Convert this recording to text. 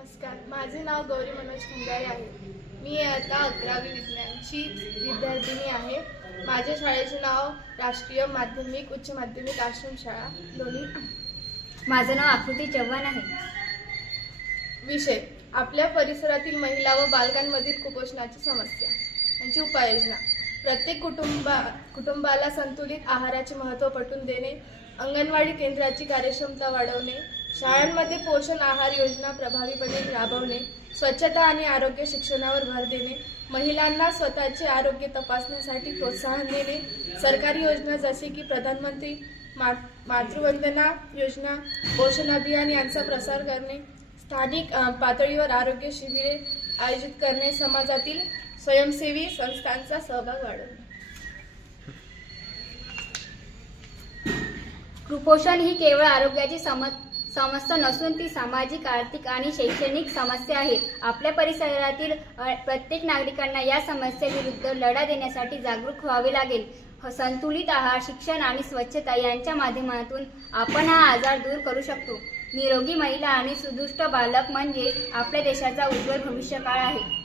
नमस्कार, माझे नाव गौरी मनोज खंडारे आहे. मी आता 11वी विज्ञानची विद्यार्थिनी आहे. माझ्या शाळेचे नाव राष्ट्रीय माध्यमिक उच्च माध्यमिक आश्रमशाळा लोणी. माझं नाव आकृती चव्हाण आहे. विषय: आपल्या परिसरातील महिला व बालकांमधील कुपोषणाची समस्या, यांची उपाययोजना. प्रत्येक कुटुंबाला संतुलित आहाराचे महत्त्व पटवून देणे, अंगणवाडी केंद्राची कार्यक्षमता वाढवणे, शाळांमध्ये पोषण आहार योजना प्रभावीपणे राबवणे, स्वच्छता आणि आरोग्य शिक्षणावर भर देणे, महिलांना स्वतःचे आरोग्य तपासण्यासाठी प्रोत्साहन देणे, सरकारी योजना जसे की प्रधानमंत्री मातृवंदना योजना, पोषण अभियान यांचा प्रसार करणे, स्थानिक पातळीवर आरोग्य शिबिरे आयोजित करणे, समाजातील स्वयंसेवी संस्थांचा सहभाग वाढवणे. कुपोषण ही केवळ आरोग्याची समस्या नसून ती सामाजिक, आर्थिक आणि शैक्षणिक समस्या आहे. आपल्या परिसरातील प्रत्येक नागरिकांना या समस्येविरुद्ध लढा देण्यासाठी जागरूक व्हावे लागेल. संतुलित आहार, शिक्षण आणि स्वच्छता यांच्या माध्यमातून आपण हा आजार दूर करू शकतो. निरोगी महिला आणि सुदृढ बालक म्हणजे आपल्या देशाचा उज्ज्वल भविष्यकाळ आहे.